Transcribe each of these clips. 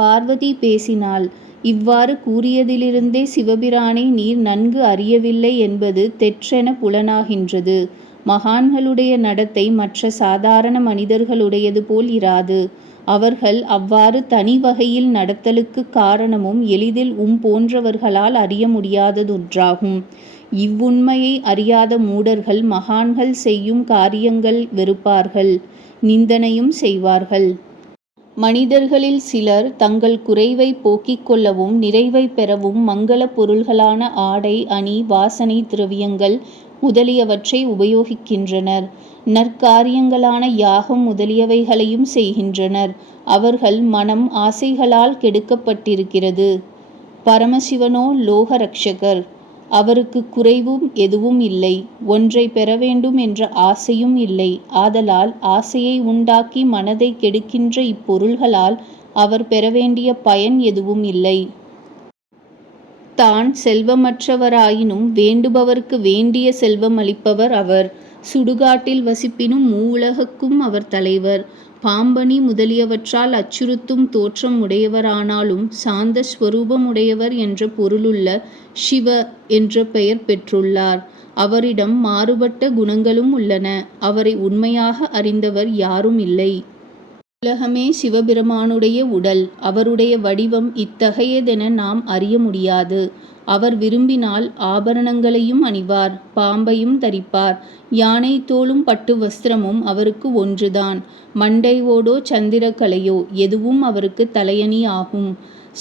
பார்வதி பேசினாள். இவ்வாறு கூறியதிலிருந்தே சிவபிரானை நீர் நன்கு அறியவில்லை என்பது தெற்றென புலனாகின்றது. மகான்களுடைய நடத்தை மற்ற சாதாரண மனிதர்களுடையது போல் இராது. அவர்கள் அவ்வாறு தனி வகையில் நடத்தலுக்கு காரணமும் எளிதில் போன்றவர்களால் அறிய முடியாததொன்றாகும். இவ்வுண்மையை அறியாத மூடர்கள் மகான்கள் செய்யும் காரியங்கள் வெறுப்பார்கள், நிந்தனையும் செய்வார்கள். மனிதர்களில் சிலர் தங்கள் குறைவை போக்கிக் கொள்ளவும் நிறைவை பெறவும் மங்கள பொருள்களான ஆடை, அணி, வாசனை திரவியங்கள் முதலியவற்றை உபயோகிக்கின்றனர். நற்காரியங்களான யாகம் முதலியவைகளையும் செய்கின்றனர். அவர்கள் மனம் ஆசைகளால் கெடுக்கப்பட்டிருக்கிறது. பரமசிவனோ லோக ரக்ஷகர். அவருக்கு குறைவும் எதுவும் இல்லை. ஒன்றை பெற வேண்டும் என்ற ஆசையும் இல்லை. ஆதலால் ஆசையை உண்டாக்கி மனதை கெடுக்கின்ற இப்பொருள்களால் அவர் பெற வேண்டிய பயன் எதுவும் இல்லை. தான் செல்வமற்றவராயினும் வேண்டுபவர்க்கு வேண்டிய செல்வம் அளிப்பவர் அவர். சுடுகாட்டில் வசிப்பினும் மூவுலகுக்கும் அவர் தலைவர். பாம்பணி முதலியவற்றால் அச்சுறுத்தும் தோற்றம் உடையவரானாலும் சாந்த ஸ்வரூபமுடையவர் என்ற பொருளுள்ள சிவ என்ற பெயர் பெற்றுள்ளார். அவரிடம் மாறுபட்ட குணங்களும் உள்ளன. அவரை உண்மையாக அறிந்தவர் யாரும் இல்லை. உலகமே சிவபிரமானுடைய உடல். அவருடைய வடிவம் இத்தகையதென நாம் அறிய முடியாது. அவர் விரும்பினால் ஆபரணங்களையும் அணிவார், பாம்பையும் தரிப்பார். யானை தோலும் பட்டு வஸ்திரமும் அவருக்கு ஒன்றுதான். மண்டை ஓடோ சந்திரக்கலையோ எதுவும் அவருக்கு தலையணி ஆகும்.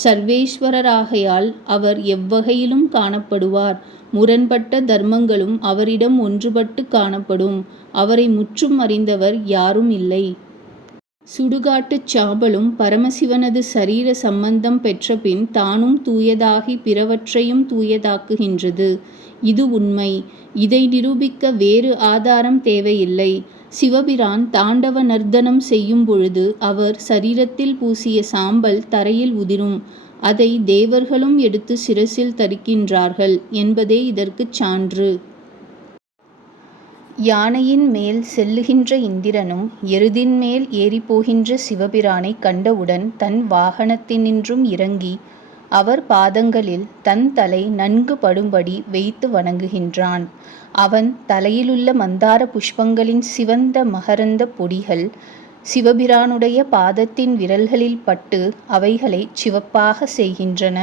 சர்வேஸ்வரராகையால் அவர் எவ்வகையிலும் காணப்படுவார். முரண்பட்ட தர்மங்களும் அவரிடம் ஒன்றுபட்டு காணப்படும். அவரை முற்றும் அறிந்தவர் யாரும் இல்லை. சுடுகாட்டுச் சாம்பலும் பரமசிவனது சரீர சம்பந்தம் பெற்றபின் தானும் தூயதாகி பிறவற்றையும் தூயதாக்குகின்றது. இது உண்மை. இதை நிரூபிக்க வேறு ஆதாரம் தேவையில்லை. சிவபிரான் தாண்டவ நர்த்தனம் செய்யும் பொழுது அவர் சரீரத்தில் பூசிய சாம்பல் தரையில் உதிரும். அதை தேவர்களும் எடுத்து சிரசில் தரிக்கின்றார்கள் என்பதே இதற்குச் சான்று. யானையின் மேல் செல்லுகின்ற இந்திரனும் எருதின் மேல் ஏறிப்போகின்ற சிவபிரானை கண்டவுடன் தன் வாகனத்தினின்றும் இறங்கி அவர் பாதங்களில் தன் தலை நன்கு படும்படி வைத்து வணங்குகின்றான். அவன் தலையிலுள்ள மந்தார புஷ்பங்களின் சிவந்த மகரந்த பொடிகள் சிவபிரானுடைய பாதத்தின் விரல்களில் பட்டு அவைகளை சிவப்பாக செய்கின்றன.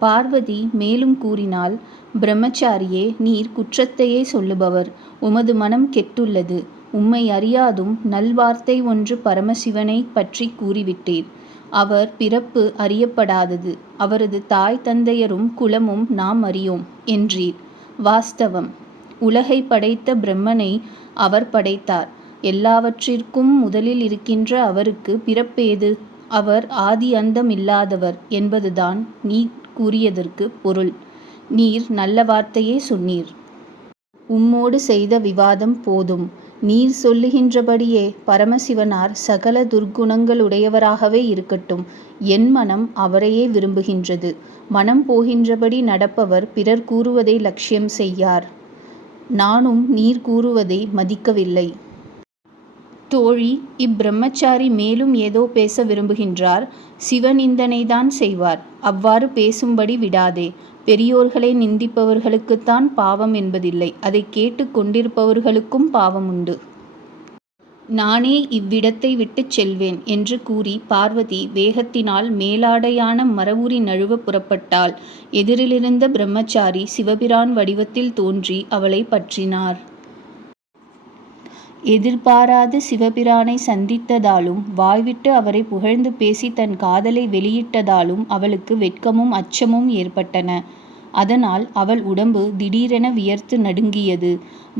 பார்வதி மேலும் கூறினாள், பிரம்மச்சாரியே, நீர் குற்றத்தையே சொல்லுபவர். உமது மனம் கெட்டுள்ளது. உம்மை அறியாதும் நல்வார்த்தை ஒன்று பரமசிவனை பற்றி கூறிவிட்டீர். அவர் பிறப்பு அறியப்படாதது. அவரது தாய் தந்தையரும் குலமும் நாம் அறியோம் என்றீர். வாஸ்தவம். உலகை படைத்த பிரம்மனை அவர் படைத்தார். எல்லாவற்றிற்கும் முதலில் இருக்கின்ற அவருக்கு பிறப்பேது? அவர் ஆதி அந்தமில்லாதவர் என்பதுதான் நீ கூறியதற்கு பொருள். நீர் நல்ல வார்த்தையே சொன்னீர். உம்மோடு செய்த விவாதம் போதும். நீர் சொல்லுகின்றபடியே பரமசிவனார் சகல துர்க்குணங்களுடையவராகவே இருக்கட்டும். என் மனம் அவரையே விரும்புகின்றது. மனம் போகின்றபடி நடப்பவர் பிறர் கூறுவதை லட்சியம் செய்யார். நானும் நீர் கூறுவதை மதிக்கவில்லை. தோழி, இப்பிரம்மச்சாரி மேலும் ஏதோ பேச விரும்புகின்றார். சிவநிந்தனைதான் செய்வார். அவ்வாறு பேசும்படி விடாதே. பெரியோர்களை நிந்திப்பவர்களுக்குத்தான் பாவம் என்பதில்லை. அதை கேட்டு கொண்டிருப்பவர்களுக்கும் பாவம் உண்டு. நானே இவ்விடத்தை விட்டுச் செல்வேன் என்று கூறி பார்வதி வேகத்தினால் மேலாடையான மரவுரி நழுவ புறப்பட்டாள். எதிரிலிருந்த பிரம்மச்சாரி சிவபிரான் வடிவத்தில் தோன்றி அவளை பற்றினார். எதிர்பாராது சிவபிரானை சந்தித்ததாலும் வாய்விட்டு அவரை புகழ்ந்து பேசி தன் காதலை வெளியிட்டதாலும் அவளுக்கு வெட்கமும் அச்சமும் ஏற்பட்டன. அதனால் அவள் உடம்பு திடீரென வியர்த்து நடுங்கியது.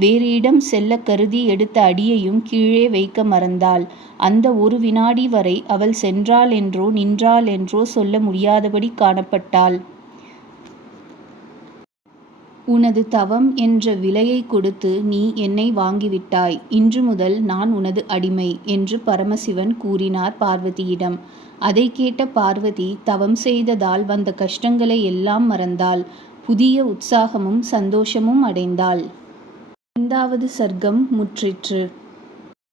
வேறு இடம் செல்ல கருதி எடுத்த அடியையும் கீழே வைக்க மறந்தாள். அந்த ஒரு வினாடி வரை அவள் சென்றாளென்றோ நின்றாளென்றோ சொல்ல முடியாதபடி காணப்பட்டாள். உனது தவம் என்ற விலையை கொடுத்து நீ என்னை வாங்கிவிட்டாய். இன்று முதல் நான் உனது அடிமை என்று பரமசிவன் கூறினார் பார்வதியிடம். அதை கேட்ட பார்வதி தவம் செய்ததால் வந்த கஷ்டங்களை எல்லாம் மறந்தாள். புதிய உற்சாகமும் சந்தோஷமும் அடைந்தாள். 5வது சர்க்கம் முற்றிற்று.